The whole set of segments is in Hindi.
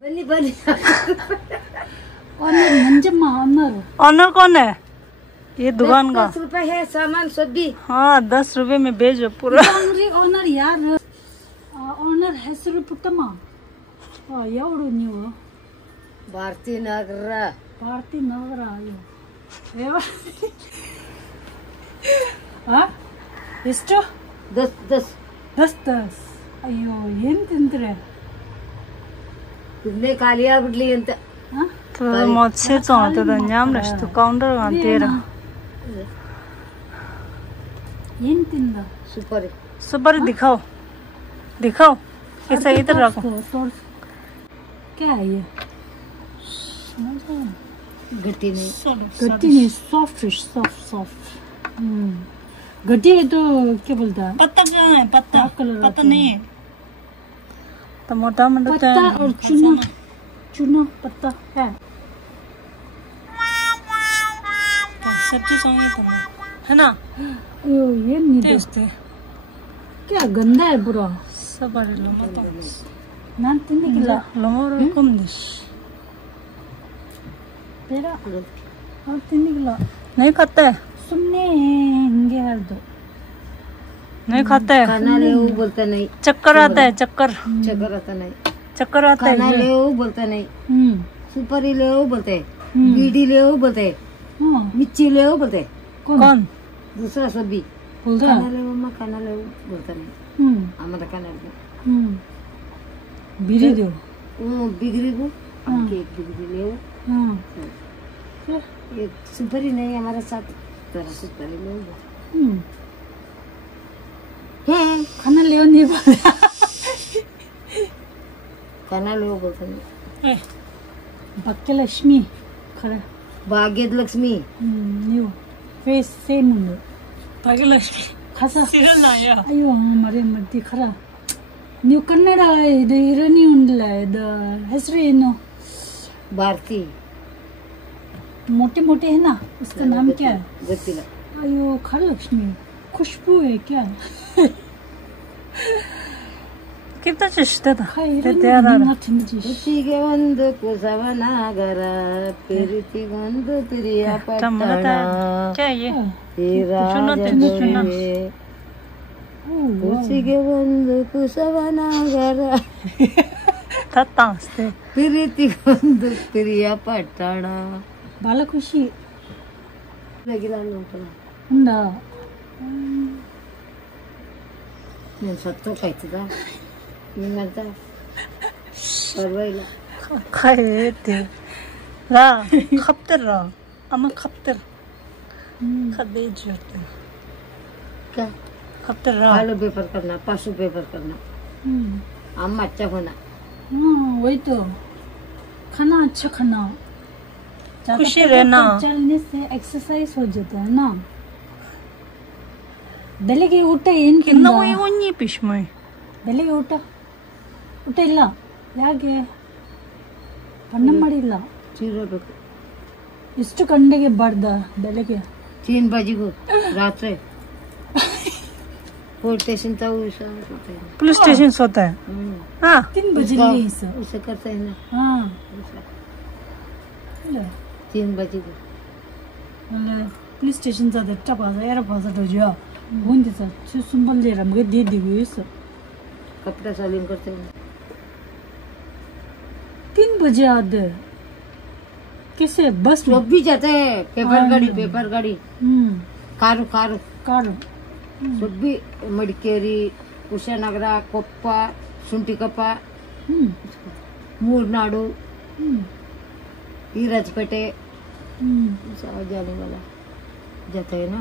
बनी बनी ऑनर मंजम्मा ऑनर। ऑनर कौन है? ये दुकान का 10 रुपए है सामान सब भी। हाँ 10 रुपए में भेजो पूरा। ऑनर यार ऑनर ಹೆಸರು ಪುಟ್ಟಮ್ಮ ಯಾವುದು ನೀವು? भारती नगर। ಭಾರತಿ ನಗರ ಅಯ್ಯೋ ಎಷ್ಟು? 10 ಅಯ್ಯೋ ಏನ್ ತಿಂದ್ರೆ ಇದನ್ನೇ ಖಾಲಿ ಆಗ್ಬಿಡ್ಲಿ ಅಂತ मुझसे तो आता था न्याम रश्तो काउंटर का तेरा ಏನ್ ತಿಂದ? सुपर सुपर दिखाओ दिखाओ कैसा इधर रखो। क्या है ये? गट्टी नहीं गट्टी नहीं सॉफ्ट फिश सॉफ्ट गट्टी है तो क्या बोलता है? पत्ता क्या है? पत्ता कलर पत्ता नहीं है तो मोटा मोटा पत्ता और चूना पत्ता है। सब चीज है ना? अयो ये नहीं टेस्ट है क्या गंदा है पूरा सब बड़े लोग तो नान ತಿನ್ನಕ್ಕಿಲ್ಲ ಲಮೋರ ಕಮ್ದಿಶ್ ಬೇಡ ಅವ್ರು ತಿನ್ನಕ್ಕಿಲ್ಲ नहीं खाता है ಸುಮ್ಮನೆ ಹಿಂಗೆ ಹೇಳ್ದು नहीं खाता है खाना ले वो बोलता नहीं चक्कर आता है चक्कर चक्कर आता नहीं चक्कर आता खाना है ले वो बोलता नहीं सुपारी ले वो बोलते बीड़ी ले वो बोलते मिर्ची ले वो बोलते कौन दूसरा सब भी बोलता खाना ले वो माँ खाना ले वो बोलता नहीं हमारा खाना ले बीड़ी दो वो बिगड़ी को एक बिगड़ी ले वो एक सुपारी नहीं हमारे साथ तेरा सुपारी ले वो है खाना ले नहीं बोलता खाना ले वो बोलता नहीं ಬಕ್ಕೆ ಲಕ್ಷ್ಮಿ ಖರೆ ಭಾಗ್ಯದ ಲಕ್ಷ್ಮಿ ನೀವು ಫೇಸ್ ಸೇಮ್ ಉಂಡು ಭಾಗ್ಯಲಕ್ಷ್ಮಿ ಖಸ ಸೀರಿಯಲ್ ನಾಯ ಅಯ್ಯೋ ಮರೆ ಮರ್ತಿ ಖರ ನೀವು ಕನ್ನಡ ಇದು ಹೀರೋನಿ ಉಂಡಲ್ಲ ಇದು ಹೆಸರು ಏನು? भारती मोटे मोटे है ना उसका नाम क्या है? ಗೊತ್ತಿಲ್ಲ अयो खर लक्ष्मी खुशबू है क्या? कितना चेष्टा था ಹುಸಿಗೆ ಒಂದು ಕುಸವನಾಗರ ಪ್ರೀತಿಗೊಂದು ಪ್ರಿಯ ಪಟ್ಟಣ क्या ये ಹುಸಿಗೆ ಒಂದು ಕುಸವನಾಗರ ಪ್ರೀತಿಗೊಂದು ಪ್ರಿಯ ಪಟ್ಟಣ ಬಾಲ ಖುಷಿ ಆಗಿಲ್ಲ ಉಂಟಲ್ಲ ಉಂಡಾ నేను ಸತ್ತೋಕಾಯ್ತದ ನಿಮ್ಮಂತ ಪರವಾಗಿಲ್ಲ खाए रा खप्तर रा अमा खप्तर खदे जोते क्या खप्तर रा आलू पेपर करना पशु पेपर करना अम्मा अच्छा होना वही तो खाना अच्छा खाना खुशी रहना चलने से एक्सरसाइज हो जाता है ना। ಬೆಳಿಗ್ಗೆ ಊಟ ಏನ್ कितना वही वही पिश्मय ಬೆಳಿಗ್ಗೆ ಊಟ ಇಲ್ಲ ಯಾಕೆ ಅನ್ನ ಮಾಡಿಲ್ಲ ಚೀರಬೇಕು ಎಷ್ಟು ಗಂಟೆಗೆ ಬಾರ್ದ ಬೆಳಿಗ್ಗೆ 3 बजे को रात से पुलिस स्टेशन तक पुलिस स्टेशन सोता है हाँ 3 बजे उसे करते हैं ना हाँ 3 बजे को पुलिस स्टेशन जाते टपासा एरा पासा तो जो बुंदी सा सुंबल दे रहा मुझे दे दी हुई सर कपड़ा सालिम करते हैं 3 बजे आते कैसे बस सब भी जाते हैं पेपर गाड़ी कारू कारू ಕಾರು सब भी मडिकेरी कुशानगर कोप्प सुंटिकप्प मूरनाडु ईराजपेटे सब जाने वाला जाता है ना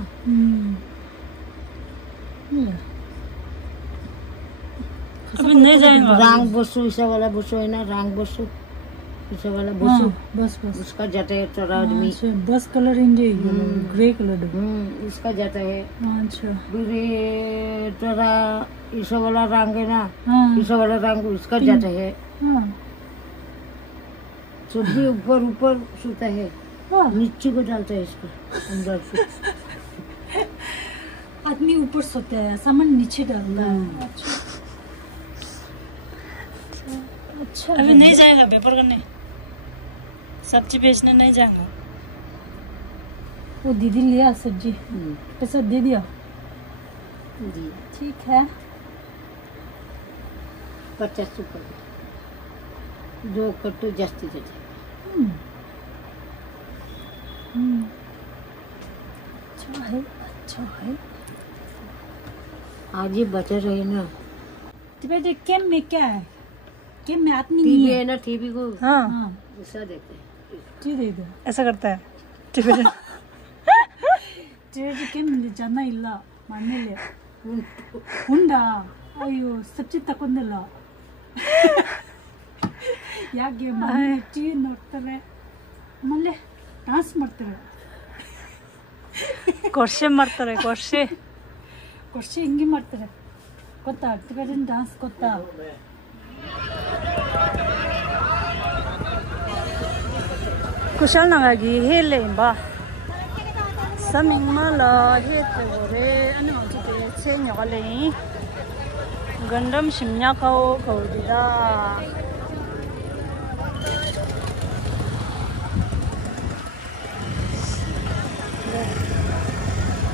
अभी नहीं जाएंगे रांग बसु ऐसा वाला बसु है ना रांग बसु ऐसा वाला बसु बस उसका जाता है थोड़ा आदमी बस कलर इंडिया ग्रे कलर उसका जाता है अच्छा थोड़ा ऐसा वाला रंग है ना ऐसा वाला रंग उसका जाता है सब भी ऊपर ऊपर सोता है नीचे को डालता है इसको अंदर से चटनी ऊपर सोते हैं, सामान नीचे डालता है। अच्छा अभी नहीं जाएगा पेपर करने, सब्जी बेचने नहीं जाएगा। वो दीदी लिया सब्जी, पैसा दे दिया। जी ठीक है 50 रुपये 2 कट्टू जास्ती त्याचे अच्छा है, अच्छा है। आज ये बचे रहे ना। तो बेटे कैम में क्या है? कैम में आदमी टीवी नहीं है है। ना, टीवी को हाँ हाँ गुस्सा देते हैं। जी दे दो। ऐसा करता है टीवी 제주 캠이잖아 일라 만일래 혼다 아유 섭지 ತಕೊಂಡಲ್ಲ ಯಾಕೆ ಮನೆ ಟಿವಿ ನೋಡ್ತಾರೆ ಆಮೇಲೆ ಡಾನ್ಸ್ ಮಾಡ್ತಾರೆ ಕೊರ್ಸೆ ಮಾಡ್ತಾರೆ ಕೊರ್ಸೆ ಹಿಂಗೆ ಮಾಡ್ತಾರೆ ಗೊತ್ತಾ ಅರ್ತಿಗಡಿನ ಡಾನ್ಸ್ ಗೊತ್ತಾ ಕುಶಲ್ ನಂಗಾಗಿ ಹೇಳೇ ಬಾ ಸಮೀಂಗಲ ಹೇತೋರೆ ಅನುಮತಿಗೆ ಸೇನ್ಯಗಲೆ ಗಂಡಂ ಶಿಮ್ಯಾಕೋ ಕೌದಿದ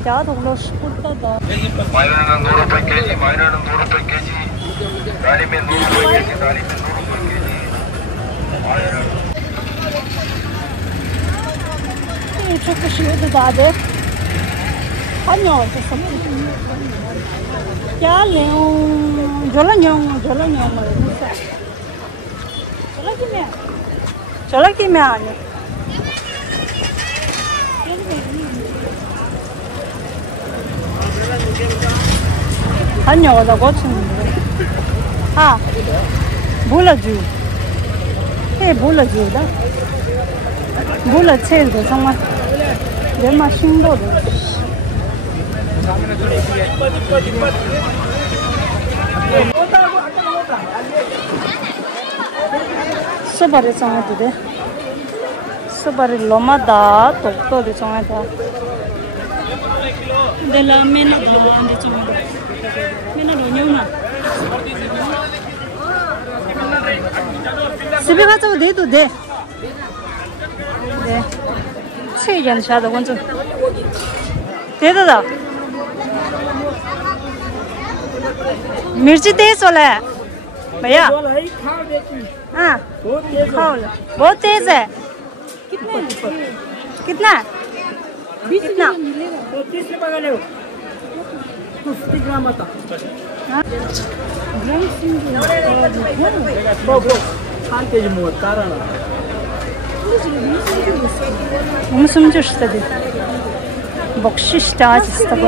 ಯಾವ್ದು ಸ್ಕೂಟದ मायरन 100 रुपए केजी मायरन 100 रुपए केजी दाली में 100 रुपए केजी दाली में 100 रुपए केजी मायरन 이렇게 쉬어도 다들 안녕 됐어 야령 졸라냥 졸라기면 아니 안녕 나 고치는데 아 몰라줘 해 몰라줘다 몰라 채도 정말 내 맛 신도도 수바리 정해도 돼 수바리 로마다 독도도 정해다 내가 메나다 안돼 정해 메나도 냐나 집에 가자고 내도 돼 네. 체견 샤도 먼저. 대다다. मिर्ची तेज वाला है भैया हाँ बहुत तेज है कितना कितना 30 रुपए का ले 50 ग्राम आता 한테지 뭐 따라나 무슨 주시다들 먹시시다 아지스다고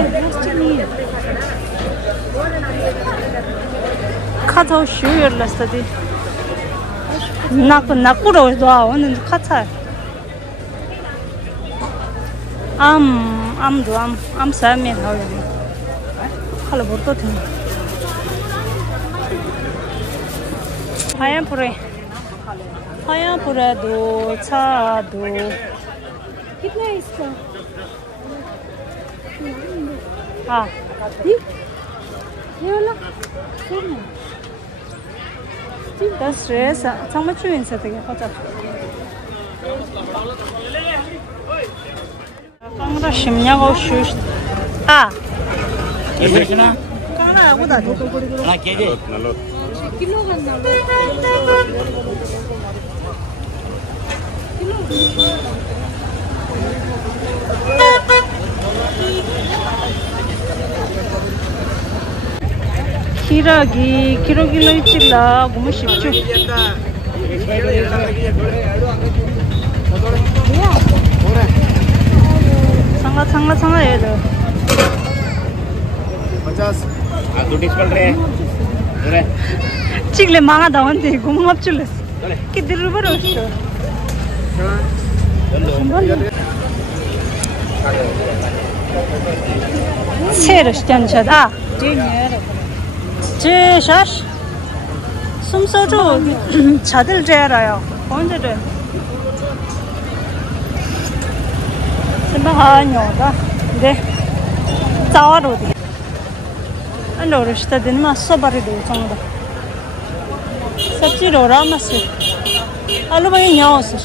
카타오 슈열라스다디 나꾸로 와 오는 카타 암 사면 하고 칼로 못 또 하얀 불에도 차도 कितना है इसका 아 ये वाला कौन है that's 정말 추인사 되게 가자 깡라 심냐고 슈 아 ये बेचना 깡라 보다 ना केजी किलो करना 기러기 키로킬로 있질라 너무 쉽죠 상가 얘들 50 दो डिस्पल रे रे 찍ले 망하다 원데 고맙 줄랬어 किधर बरोष्ट 세르스탄차다 제샤스 숨서줘 자들 제라요 언제들 생각하냐가 네 자와로디 लो रिश्ता दिन में सब बारे दो चांदा सच्ची रो रहा मस्से आलू भाई यहाँ से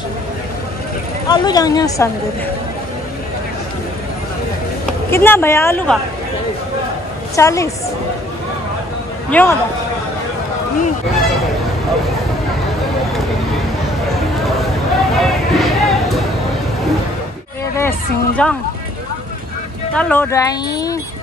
आलू जाएंगे संदे कितना भैया आलू का 40 यो वाला ये सिंजांग चलो जाएं